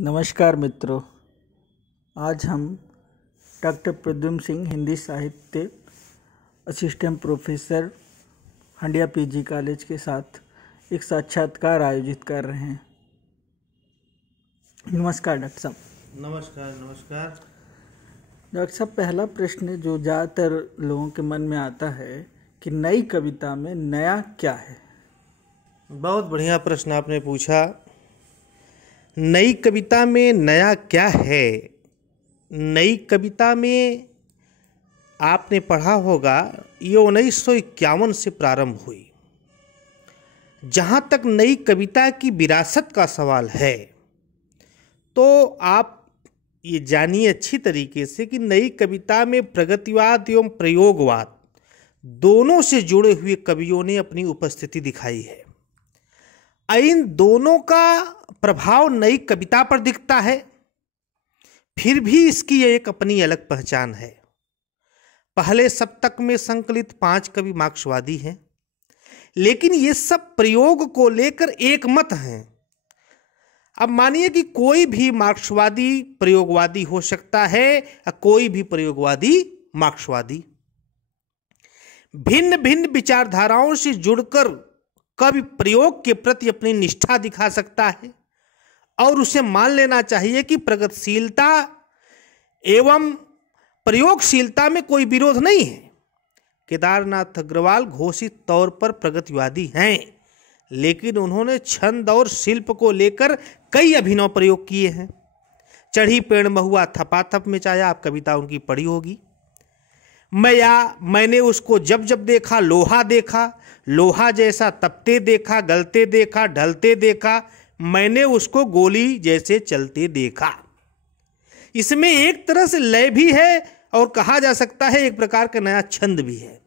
नमस्कार मित्रों, आज हम डॉक्टर प्रद्युम्न सिंह, हिंदी साहित्य असिस्टेंट प्रोफेसर, हंडिया पीजी कॉलेज के साथ एक साक्षात्कार आयोजित कर रहे हैं। नमस्कार डॉक्टर साहब। नमस्कार। डॉक्टर साहब, पहला प्रश्न जो ज़्यादातर लोगों के मन में आता है कि नई कविता में नया क्या है? बहुत बढ़िया प्रश्न आपने पूछा। नई कविता में नया क्या है? नई कविता में आपने पढ़ा होगा ये 1951 से प्रारंभ हुई। जहाँ तक नई कविता की विरासत का सवाल है तो आप ये जानिए अच्छी तरीके से कि नई कविता में प्रगतिवाद एवं प्रयोगवाद दोनों से जुड़े हुए कवियों ने अपनी उपस्थिति दिखाई है। इन दोनों का प्रभाव नई कविता पर दिखता है, फिर भी इसकी एक अपनी अलग पहचान है। पहले सप्तक में संकलित 5 कवि मार्क्सवादी हैं, लेकिन ये सब प्रयोग को लेकर एक मत हैं। अब मानिए कि कोई भी मार्क्सवादी प्रयोगवादी हो सकता है या कोई भी प्रयोगवादी मार्क्सवादी। भिन्न भिन्न विचारधाराओं से जुड़कर कवि प्रयोग के प्रति अपनी निष्ठा दिखा सकता है और उसे मान लेना चाहिए कि प्रगतिशीलता एवं प्रयोगशीलता में कोई विरोध नहीं है। केदारनाथ अग्रवाल घोषित तौर पर प्रगतिवादी हैं, लेकिन उन्होंने छंद और शिल्प को लेकर कई अभिनव प्रयोग किए हैं। चढ़ी पेड़ महुआ थपाथप में चाहे आप कविता उनकी पढ़ी होगी। मैंने उसको जब जब देखा लोहा जैसा तपते देखा, गलते देखा, ढलते देखा, मैंने उसको गोली जैसे चलते देखा। इसमें एक तरह से लय भी है और कहा जा सकता है एक प्रकार का नया छंद भी है।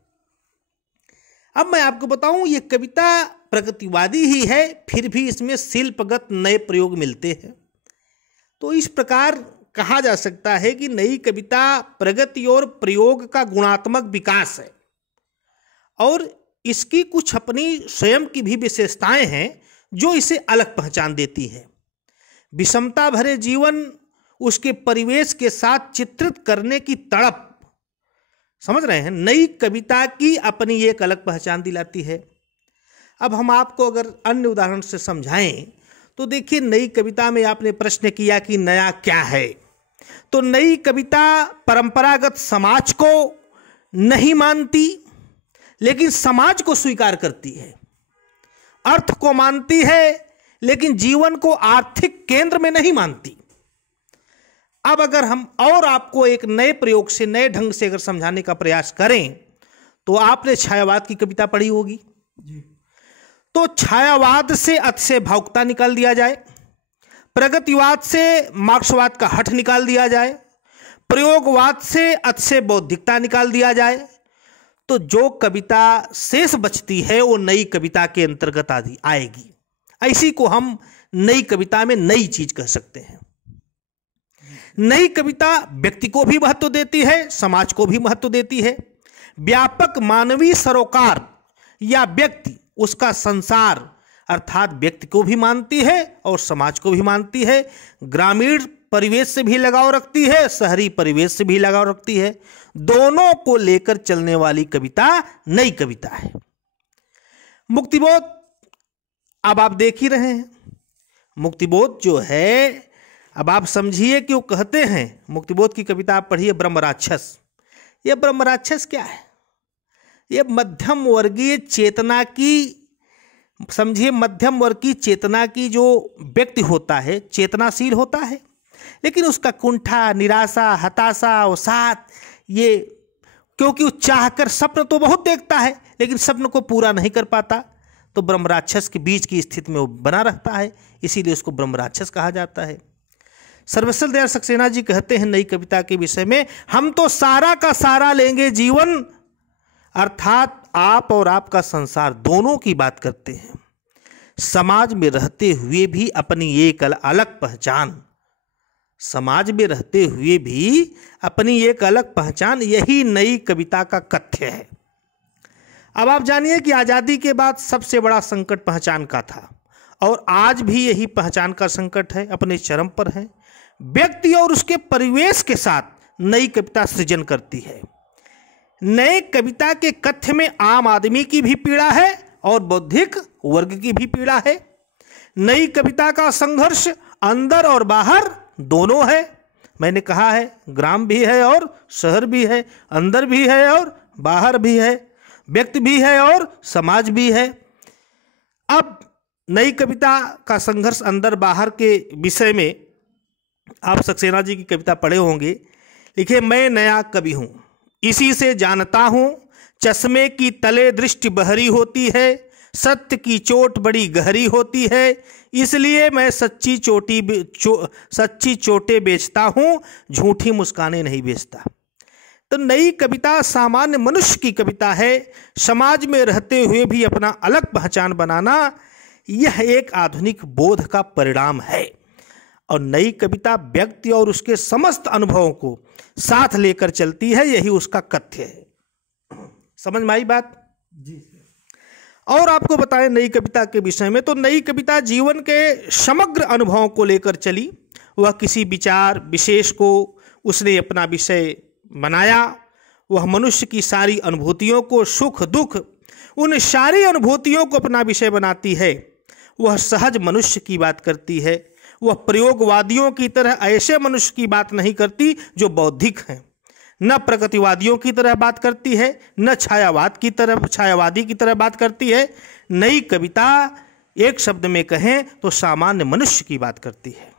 अब मैं आपको बताऊं, ये कविता प्रगतिवादी ही है, फिर भी इसमें शिल्पगत नए प्रयोग मिलते हैं। तो इस प्रकार कहा जा सकता है कि नई कविता प्रगति और प्रयोग का गुणात्मक विकास है और इसकी कुछ अपनी स्वयं की भी विशेषताएं हैं जो इसे अलग पहचान देती हैं। विषमता भरे जीवन, उसके परिवेश के साथ चित्रित करने की तड़प, समझ रहे हैं, नई कविता की अपनी एक अलग पहचान दिलाती है। अब हम आपको अगर अन्य उदाहरण से समझाएं तो देखिए, नई कविता में आपने प्रश्न किया कि नया क्या है। तो नई कविता परंपरागत समाज को नहीं मानती, लेकिन समाज को स्वीकार करती है। अर्थ को मानती है, लेकिन जीवन को आर्थिक केंद्र में नहीं मानती। अब अगर हम और आपको एक नए प्रयोग से, नए ढंग से अगर समझाने का प्रयास करें तो आपने छायावाद की कविता पढ़ी होगी जी। तो छायावाद से अतिशय भावुकता निकाल दिया जाए, प्रगतिवाद से मार्क्सवाद का हठ निकाल दिया जाए, प्रयोगवाद से अतिशय बौद्धिकता निकाल दिया जाए, तो जो कविता शेष बचती है वो नई कविता के अंतर्गत आएगी। ऐसी को हम नई कविता में नई चीज कह सकते हैं। नई कविता व्यक्ति को भी महत्व देती है, समाज को भी महत्व देती है। व्यापक मानवीय सरोकार या व्यक्ति, उसका संसार अर्थात व्यक्ति को भी मानती है और समाज को भी मानती है। ग्रामीण परिवेश से भी लगाव रखती है, शहरी परिवेश से भी लगाव रखती है। दोनों को लेकर चलने वाली कविता नई कविता है। मुक्तिबोध अब आप देख ही रहे हैं। मुक्तिबोध जो है, अब आप समझिए कि वो कहते हैं, मुक्तिबोध की कविता आप पढ़िए, ब्रह्म राक्षस। ये ब्रह्म राक्षस क्या है? ये मध्यम वर्गीय चेतना की, समझिए मध्यम वर्ग की चेतना की जो व्यक्ति होता है, चेतनाशील होता है, लेकिन उसका कुंठा, निराशा, हताशा, अवसाद, ये क्योंकि वो चाहकर स्वप्न तो बहुत देखता है लेकिन स्वप्न को पूरा नहीं कर पाता, तो ब्रह्म राक्षस के बीच की स्थिति में वो बना रहता है, इसीलिए उसको ब्रह्म राक्षस कहा जाता है। सर्वश्री दयाल सक्सेना जी कहते हैं नई कविता के विषय में, हम तो सारा का सारा लेंगे जीवन, अर्थात आप और आपका संसार दोनों की बात करते हैं। समाज में रहते हुए भी अपनी एक अलग पहचान, समाज में रहते हुए भी अपनी एक अलग पहचान, यही नई कविता का कथ्य है। अब आप जानिए कि आज़ादी के बाद सबसे बड़ा संकट पहचान का था और आज भी यही पहचान का संकट है, अपने चरम पर है। व्यक्ति और उसके परिवेश के साथ नई कविता सृजन करती है। नए कविता के कथ्य में आम आदमी की भी पीड़ा है और बौद्धिक वर्ग की भी पीड़ा है। नई कविता का संघर्ष अंदर और बाहर दोनों है। मैंने कहा है, ग्राम भी है और शहर भी है, अंदर भी है और बाहर भी है, व्यक्ति भी है और समाज भी है। अब नई कविता का संघर्ष अंदर बाहर के विषय में आप सक्सेना जी की कविता पढ़े होंगे। लिखे, मैं नया कवि हूँ, इसी से जानता हूँ, चश्मे की तले दृष्टि बहरी होती है, सत्य की चोट बड़ी गहरी होती है, इसलिए मैं सच्ची चोटें बेचता हूँ, झूठी मुस्कानें नहीं बेचता। तो नई कविता सामान्य मनुष्य की कविता है। समाज में रहते हुए भी अपना अलग पहचान बनाना, यह एक आधुनिक बोध का परिणाम है। और नई कविता व्यक्ति और उसके समस्त अनुभवों को साथ लेकर चलती है, यही उसका कथ्य है। समझ में आई बात? जी। और आपको बताएं नई कविता के विषय में, तो नई कविता जीवन के समग्र अनुभवों को लेकर चली। वह किसी विचार विशेष को उसने अपना विषय बनाया। वह मनुष्य की सारी अनुभूतियों को, सुख दुख, उन सारी अनुभूतियों को अपना विषय बनाती है। वह सहज मनुष्य की बात करती है। वह प्रयोगवादियों की तरह ऐसे मनुष्य की बात नहीं करती जो बौद्धिक हैं, न प्रगतिवादियों की तरह बात करती है, न छायावादी की तरह बात करती है। नई कविता एक शब्द में कहें तो सामान्य मनुष्य की बात करती है।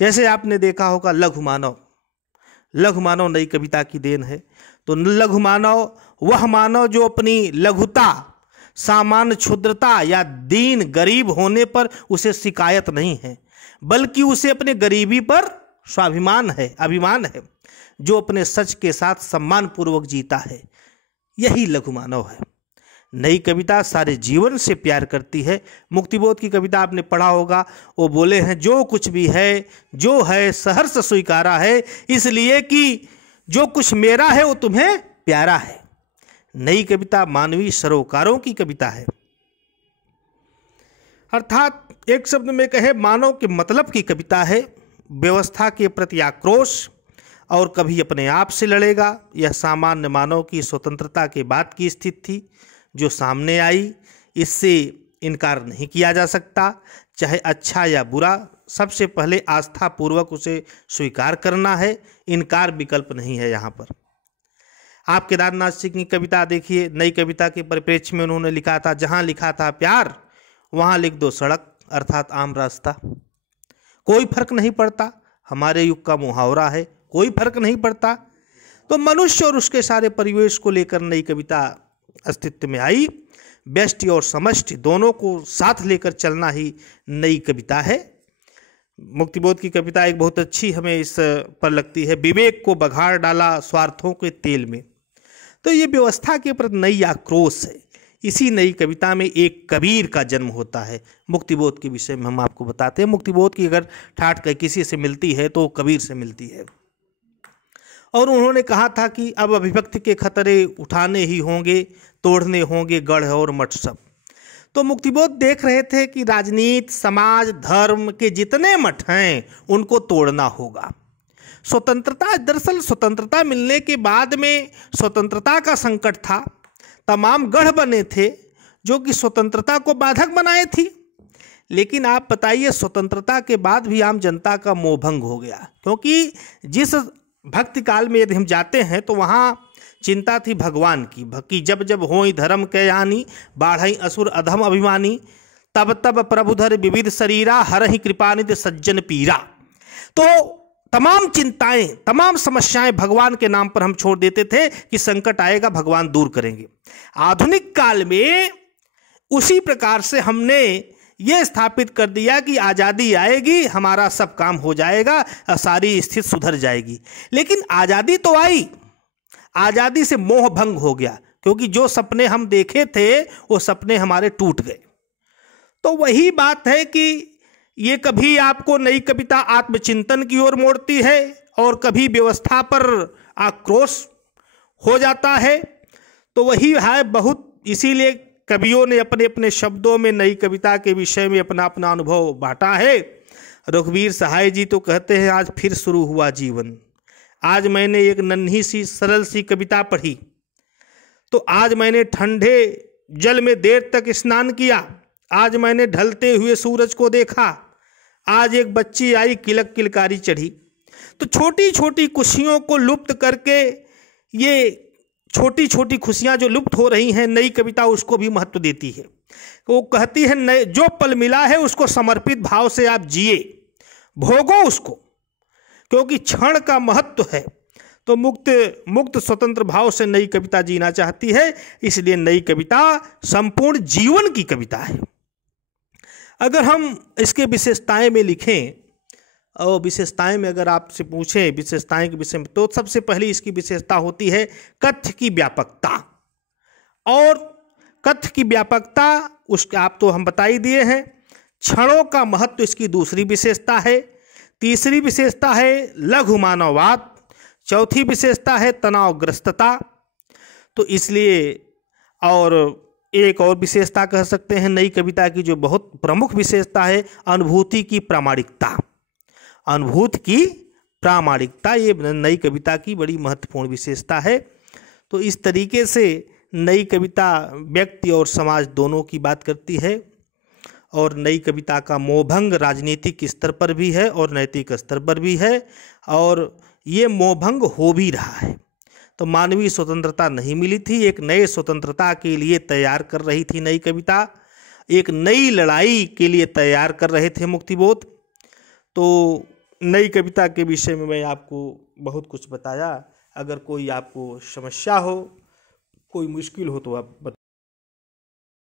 जैसे आपने देखा होगा लघु मानव, लघु मानव नई कविता की देन है। तो लघु मानव वह मानव जो अपनी लघुता, सामान्य क्षुद्रता या दीन गरीब होने पर उसे शिकायत नहीं है, बल्कि उसे अपने गरीबी पर स्वाभिमान है, अभिमान है, जो अपने सच के साथ सम्मान पूर्वक जीता है। यही लघु मानव है। नई कविता सारे जीवन से प्यार करती है। मुक्तिबोध की कविता आपने पढ़ा होगा, वो बोले हैं, जो कुछ भी है जो है सहर्ष स्वीकारा है, इसलिए कि जो कुछ मेरा है वो तुम्हें प्यारा है। नई कविता मानवीय सरोकारों की कविता है, अर्थात एक शब्द में कहे मानव के मतलब की कविता है। व्यवस्था के प्रति आक्रोश और कभी अपने आप से लड़ेगा। यह सामान्य मानव की स्वतंत्रता के बाद की स्थिति थी जो सामने आई। इससे इनकार नहीं किया जा सकता, चाहे अच्छा या बुरा। सबसे पहले आस्था पूर्वक उसे स्वीकार करना है, इनकार विकल्प नहीं है। यहाँ पर आप केदारनाथ सिंह की कविता देखिए। नई कविता के परिप्रेक्ष्य में उन्होंने लिखा था, जहाँ लिखा था प्यार वहाँ लिख दो सड़क, अर्थात आम रास्ता। कोई फर्क नहीं पड़ता, हमारे युग का मुहावरा है, कोई फर्क नहीं पड़ता। तो मनुष्य और उसके सारे परिवेश को लेकर नई कविता अस्तित्व में आई। व्यष्टि और समष्टि दोनों को साथ लेकर चलना ही नई कविता है। मुक्तिबोध की कविता एक बहुत अच्छी हमें इस पर लगती है, विवेक को बघाड़ डाला स्वार्थों के तेल में। तो ये व्यवस्था के प्रति नई आक्रोश है। इसी नई कविता में एक कबीर का जन्म होता है। मुक्तिबोध के विषय में हम आपको बताते हैं। मुक्तिबोध की अगर ठाठ किसी से मिलती है तो कबीर से मिलती है। और उन्होंने कहा था कि अब अभिव्यक्ति के खतरे उठाने ही होंगे, तोड़ने होंगे गढ़ और मठ सब। तो मुक्तिबोध देख रहे थे कि राजनीति, समाज, धर्म के जितने मठ हैं उनको तोड़ना होगा। स्वतंत्रता, दरअसल स्वतंत्रता मिलने के बाद में स्वतंत्रता का संकट था। तमाम गढ़ बने थे जो कि स्वतंत्रता को बाधक बनाए थी। लेकिन आप बताइए, स्वतंत्रता के बाद भी आम जनता का मोहभंग हो गया, क्योंकि जिस भक्ति काल में यदि हम जाते हैं तो वहाँ चिंता थी भगवान की, जब जब होई धर्म के यानी, बाढ़ई असुर अधम अभिमानी, तब तब प्रभुधर विविध शरीरा, हरहि कृपानिधि सज्जन पीरा। तो तमाम चिंताएं, तमाम समस्याएं भगवान के नाम पर हम छोड़ देते थे कि संकट आएगा भगवान दूर करेंगे। आधुनिक काल में उसी प्रकार से हमने ये स्थापित कर दिया कि आज़ादी आएगी, हमारा सब काम हो जाएगा, सारी स्थिति सुधर जाएगी। लेकिन आज़ादी तो आई, आज़ादी से मोह भंग हो गया, क्योंकि जो सपने हम देखे थे वो सपने हमारे टूट गए। तो वही बात है कि ये कभी आपको नई कविता आत्मचिंतन की ओर मोड़ती है और कभी व्यवस्था पर आक्रोश हो जाता है। तो वही है बहुत, इसीलिए कवियों ने अपने अपने शब्दों में नई कविता के विषय में अपना अपना अनुभव बांटा है। रघुवीर सहाय जी तो कहते हैं, आज फिर शुरू हुआ जीवन। आज मैंने एक नन्ही सी सरल सी कविता पढ़ी, तो आज मैंने ठंडे जल में देर तक स्नान किया, आज मैंने ढलते हुए सूरज को देखा, आज एक बच्ची आई किलक किलकारी चढ़ी। तो छोटी छोटी खुशियों को लुप्त करके, ये छोटी छोटी खुशियां जो लुप्त हो रही हैं, नई कविता उसको भी महत्व देती है। वो कहती है, नए जो पल मिला है उसको समर्पित भाव से आप जिए, भोगो उसको, क्योंकि क्षण का महत्व है। तो मुक्त स्वतंत्र भाव से नई कविता जीना चाहती है, इसलिए नई कविता संपूर्ण जीवन की कविता है। अगर हम इसके विशेषताएं में लिखें, और विशेषताएं में अगर आपसे पूछें विशेषताएं के विषय में, तो सबसे पहली इसकी विशेषता होती है कथ्य की व्यापकता। और कथ्य की व्यापकता उसके आप तो हम बता ही दिए हैं। क्षणों का महत्व इसकी दूसरी विशेषता है। तीसरी विशेषता है लघु मानववाद। चौथी विशेषता है तनावग्रस्तता। तो इसलिए, और एक और विशेषता कह सकते हैं नई कविता की जो बहुत प्रमुख विशेषता है, अनुभूति की प्रामाणिकता। अनुभूति की प्रामाणिकता ये नई कविता की बड़ी महत्वपूर्ण विशेषता है। तो इस तरीके से नई कविता व्यक्ति और समाज दोनों की बात करती है। और नई कविता का मोहभंग राजनीतिक स्तर पर भी है और नैतिक स्तर पर भी है, और ये मोहभंग हो भी रहा है। तो मानवीय स्वतंत्रता नहीं मिली थी, एक नए स्वतंत्रता के लिए तैयार कर रही थी नई कविता, एक नई लड़ाई के लिए तैयार कर रहे थे मुक्तिबोध। तो नई कविता के विषय में मैं आपको बहुत कुछ बताया। अगर कोई आपको समस्या हो, कोई मुश्किल हो, तो आप